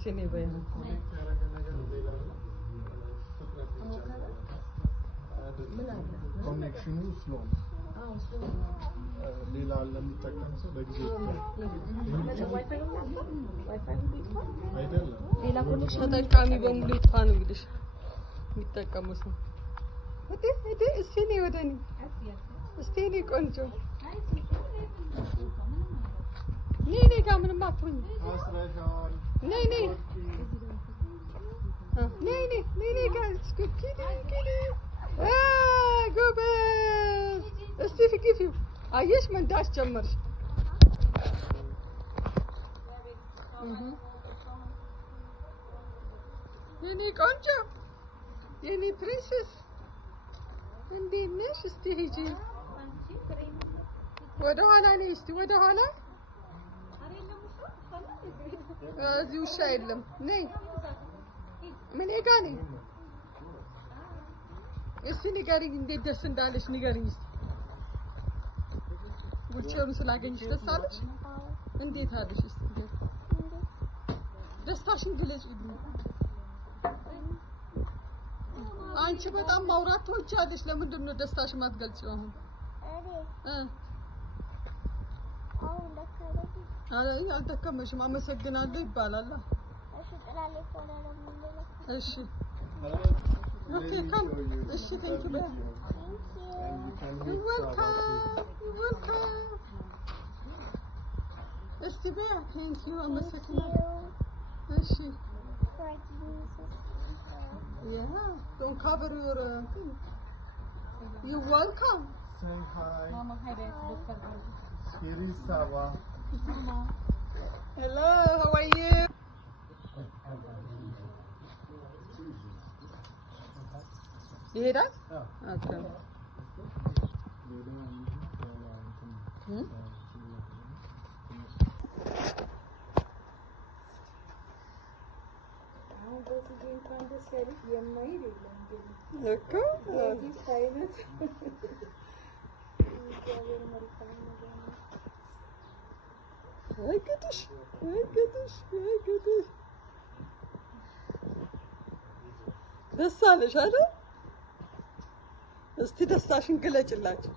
السنة بيها كونكشنو سلو ሌላ ለሚጠቀም ሰው ለጊዜው አይደለም ሌላ ኮኔክሽን ተጠቃሚ በሙሉ ይጥፋ ነው እንግዲህ የሚጠቀመው ሰው እዴ እስቲ ነይ ወደኔ እስቲ ነይ ቆንጆ ነይ ጋር ምንም አትሆኝ አስራሻል ነይ ጋር እስኪ ጎበዝ እስቲ ፍቂፊው አየሽ መንዳት ጀመርሽ የኔ ቆንጆ የኔ ፕሪንሰስ እንዴት ነሽ? እስቲ ሂጂ ወደ ኋላ ነይ እስቲ ወደ ኋላ እዚህ ውሻ የለም ነይ ምን ጋ ነኝ እስቲ ንገሪኝ እንዴት ደስ እንዳለሽ ንገሪኝ እስቲ ውጪውን ስላገኝሽ ደስ አለሽ እንዴት አለሽ እስቲ ደስታሽን ግለጪልኝ አንቺ በጣም ማውራት ትወጃለሽ ለምንድን ነው ደስታሽ ማትገልጪው አሁን አልደከመሽም አመሰግናለሁ ይባላል እሺ Okay, come. Thank you. You're welcome. Estibia, thank you. I'm a second. Yeah, don't cover your thing. You're welcome. Say hi. Mama, hi there. Here is Sava. Hello, how are you? You hear that? Yeah. Okay. ደስ አለሽ አይደል? እስቲ ደስታሽን ግለጭላችሁ